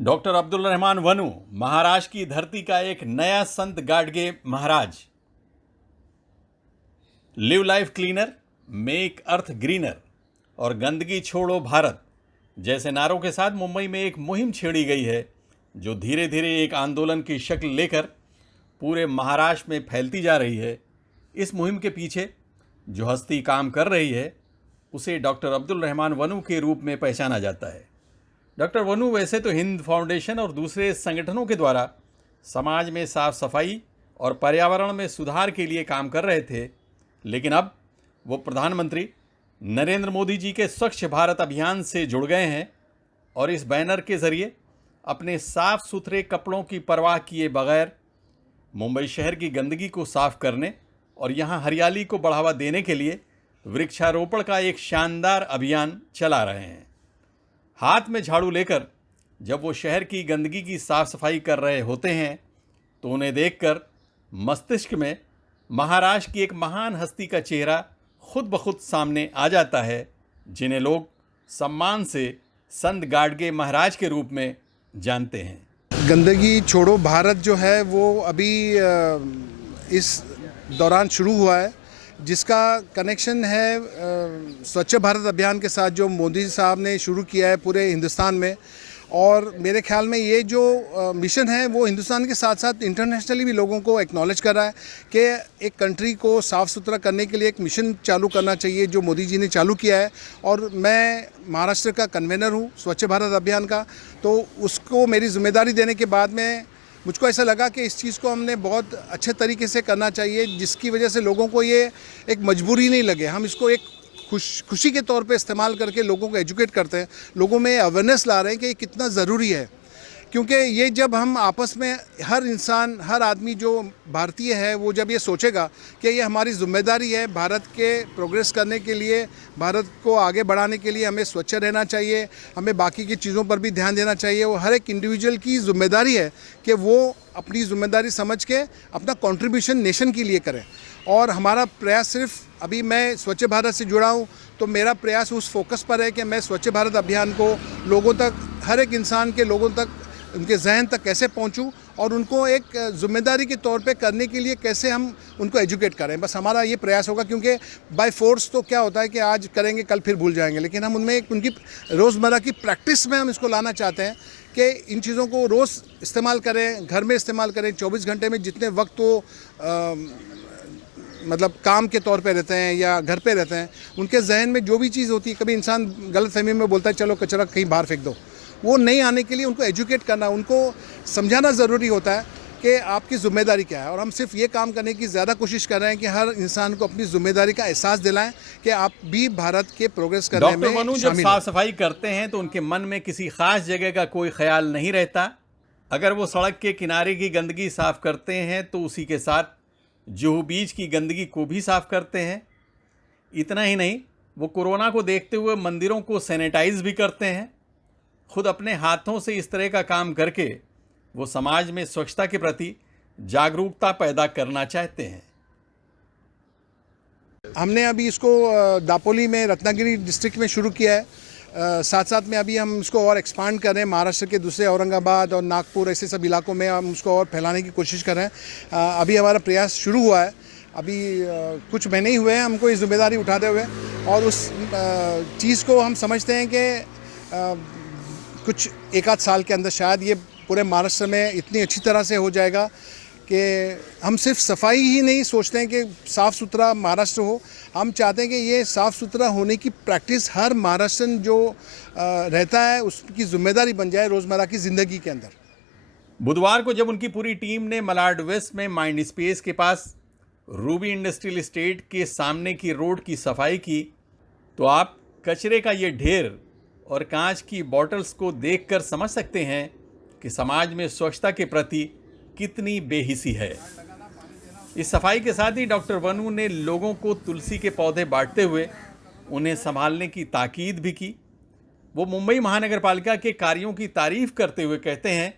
Doctor Abdul Rahman वनू Maharashtra की धरती का एक नया संत Gadge Maharaj. Live life cleaner, make अर्थ ग्रीनर और गंदगी छोड़ो भारत जैसे नारों के साथ मुंबई में एक मुहिम छेड़ी गई है जो धीरे धीरे एक आंदोलन की शक्ल लेकर पूरे महाराष्ट्र में फैलती जा रही है। इस मुहिम के पीछे जो हस्ती काम कर रही है उसे डॉक्टर अब्दुल रहमान वनू के रूप में पहचाना जाता है। डॉक्टर वनू वैसे तो हिंद फाउंडेशन और दूसरे संगठनों के द्वारा समाज में साफ सफाई और पर्यावरण में सुधार के लिए काम कर रहे थे, लेकिन अब वो प्रधानमंत्री नरेंद्र मोदी जी के स्वच्छ भारत अभियान से जुड़ गए हैं और इस बैनर के ज़रिए अपने साफ सुथरे कपड़ों की परवाह किए बगैर मुंबई शहर की गंदगी को साफ करने और यहाँ हरियाली को बढ़ावा देने के लिए वृक्षारोपण का एक शानदार अभियान चला रहे हैं। हाथ में झाड़ू लेकर जब वो शहर की गंदगी की साफ सफाई कर रहे होते हैं तो उन्हें देखकर मस्तिष्क में महाराष्ट्र की एक महान हस्ती का चेहरा खुद ब खुद सामने आ जाता है, जिन्हें लोग सम्मान से संत गाडगे महाराज के रूप में जानते हैं। गंदगी छोड़ो भारत जो है वो अभी इस दौरान शुरू हुआ है, जिसका कनेक्शन है स्वच्छ भारत अभियान के साथ जो मोदी साहब ने शुरू किया है पूरे हिंदुस्तान में। और मेरे ख्याल में ये जो मिशन है वो हिंदुस्तान के साथ साथ इंटरनेशनली भी लोगों को एक्नॉलेज कर रहा है कि एक कंट्री को साफ़ सुथरा करने के लिए एक मिशन चालू करना चाहिए जो मोदी जी ने चालू किया है। और मैं महाराष्ट्र का कन्वेनर हूँ स्वच्छ भारत अभियान का, तो उसको मेरी जिम्मेदारी देने के बाद में मुझको ऐसा लगा कि इस चीज़ को हमने बहुत अच्छे तरीके से करना चाहिए, जिसकी वजह से लोगों को ये एक मजबूरी नहीं लगे। हम इसको एक खुशी के तौर पे इस्तेमाल करके लोगों को एजुकेट करते हैं, लोगों में अवेयरनेस ला रहे हैं कि ये कितना ज़रूरी है। क्योंकि ये जब हम आपस में हर इंसान, हर आदमी जो भारतीय है वो जब ये सोचेगा कि ये हमारी जिम्मेदारी है भारत के प्रोग्रेस करने के लिए, भारत को आगे बढ़ाने के लिए हमें स्वच्छ रहना चाहिए, हमें बाकी की चीज़ों पर भी ध्यान देना चाहिए। वो हर एक इंडिविजुअल की जिम्मेदारी है कि वो अपनी जिम्मेदारी समझ के अपना कंट्रीब्यूशन नेशन के लिए करें। और हमारा प्रयास सिर्फ अभी मैं स्वच्छ भारत से जुड़ा हूँ तो मेरा प्रयास उस फोकस पर है कि मैं स्वच्छ भारत अभियान को लोगों तक, हर एक इंसान के लोगों तक, उनके जहन तक कैसे पहुंचूं और उनको एक जिम्मेदारी के तौर पे करने के लिए कैसे हम उनको एजुकेट करें। बस हमारा ये प्रयास होगा, क्योंकि बाय फोर्स तो क्या होता है कि आज करेंगे कल फिर भूल जाएंगे, लेकिन हम उनमें एक उनकी रोज़मर्रा की प्रैक्टिस में हम इसको लाना चाहते हैं कि इन चीज़ों को रोज़ इस्तेमाल करें, घर में इस्तेमाल करें। 24 घंटे में जितने वक्त वो मतलब काम के तौर पे रहते हैं या घर पे रहते हैं, उनके जहन में जो भी चीज़ होती है, कभी इंसान गलतफहमी में बोलता है चलो कचरा कहीं बाहर फेंक दो, वो नहीं आने के लिए उनको एजुकेट करना, उनको समझाना ज़रूरी होता है कि आपकी ज़िम्मेदारी क्या है। और हम सिर्फ ये काम करने की ज़्यादा कोशिश कर रहे हैं कि हर इंसान को अपनी ज़िम्मेदारी का एहसास दिलाएं कि आप भी भारत के प्रोग्रेस करने में डॉक्टर वनू जब साफ सफाई करते हैं तो उनके मन में किसी खास जगह का कोई ख्याल नहीं रहता। अगर वो सड़क के किनारे की गंदगी साफ करते हैं तो उसी के साथ जुहू बीच की गंदगी को भी साफ करते हैं। इतना ही नहीं, वो कोरोना को देखते हुए मंदिरों को सैनिटाइज भी करते हैं। खुद अपने हाथों से इस तरह का काम करके वो समाज में स्वच्छता के प्रति जागरूकता पैदा करना चाहते हैं। हमने अभी इसको दापोली में, रत्नागिरी डिस्ट्रिक्ट में शुरू किया है। साथ साथ में अभी हम इसको और एक्सपांड कर रहे हैं, महाराष्ट्र के दूसरे औरंगाबाद और नागपुर ऐसे सब इलाकों में हम उसको और फैलाने की कोशिश कर रहे हैं। अभी हमारा प्रयास शुरू हुआ है, अभी कुछ महीने ही हुए हैं हमको ये जिम्मेदारी उठाते हुए, और उस चीज़ को हम समझते हैं कि कुछ एक आध साल के अंदर शायद ये पूरे महाराष्ट्र में इतनी अच्छी तरह से हो जाएगा कि हम सिर्फ सफाई ही नहीं सोचते हैं कि साफ़ सुथरा महाराष्ट्र हो, हम चाहते हैं कि ये साफ़ सुथरा होने की प्रैक्टिस हर महाराष्ट्रन जो रहता है उसकी जिम्मेदारी बन जाए रोज़मर्रा की ज़िंदगी के अंदर। बुधवार को जब उनकी पूरी टीम ने मलाड वेस्ट में माइंड स्पेस के पास रूबी इंडस्ट्रियल एस्टेट के सामने की रोड की सफाई की तो आप कचरे का ये ढेर और कांच की बॉटल्स को देखकर समझ सकते हैं कि समाज में स्वच्छता के प्रति कितनी बेहिसी है। इस सफाई के साथ ही डॉक्टर वनू ने लोगों को तुलसी के पौधे बांटते हुए उन्हें संभालने की ताकीद भी की। वो मुंबई महानगर पालिका के कार्यों की तारीफ करते हुए कहते हैं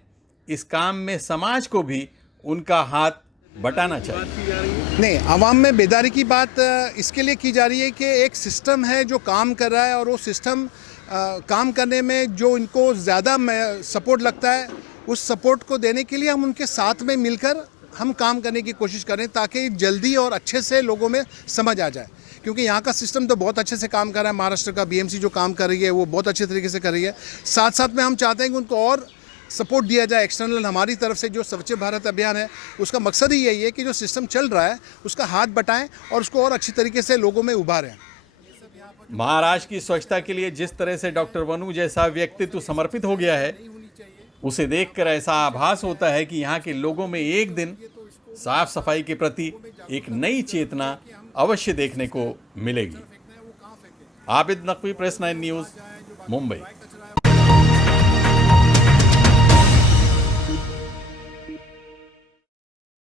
इस काम में समाज को भी उनका हाथ बटाना चाहिए। नहीं, आवाम में बेदारी की बात इसके लिए की जा रही है कि एक सिस्टम है जो काम कर रहा है और वो सिस्टम काम करने में जो इनको ज़्यादा सपोर्ट लगता है, उस सपोर्ट को देने के लिए हम उनके साथ में मिलकर हम काम करने की कोशिश करें ताकि जल्दी और अच्छे से लोगों में समझ आ जाए। क्योंकि यहाँ का सिस्टम तो बहुत अच्छे से काम कर रहा है, महाराष्ट्र का बीएमसी जो काम कर रही है वो बहुत अच्छे तरीके से कर रही है। साथ साथ में हम चाहते हैं कि उनको और सपोर्ट दिया जाए एक्सटर्नल हमारी तरफ से। जो स्वच्छ भारत अभियान है उसका मकसद ही यही है कि जो सिस्टम चल रहा है उसका हाथ बटाएं और उसको और अच्छी तरीके से लोगों में उभारें। महाराष्ट्र की स्वच्छता के लिए जिस तरह से डॉक्टर वनु जैसा व्यक्तित्व समर्पित हो गया है, उसे देखकर ऐसा आभास होता है कि यहाँ के लोगों में एक दिन साफ सफाई के प्रति एक नई चेतना अवश्य देखने को मिलेगी। Abid Naqvi, press 9 news, Mumbai.